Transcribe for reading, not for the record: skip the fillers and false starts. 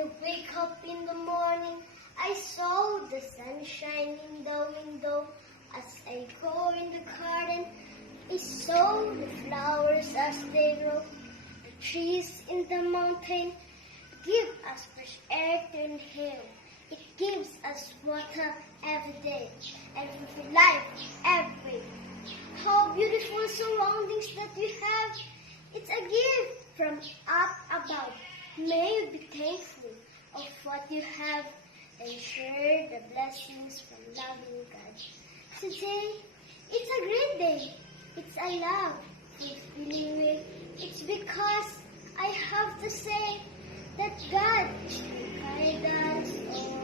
I wake up in the morning, I saw the sun shine in the window. As I go in the garden, I saw the flowers as they grow. The trees in the mountain give us fresh air to inhale. It gives us water every day and fulfill life every day. How beautiful surroundings that we have. It's a gift from up above. May you be thankful of what you have and share the blessings from loving God. Today, it's a great day. It's a love fulfilling way. It's because I have to say that God is the guidance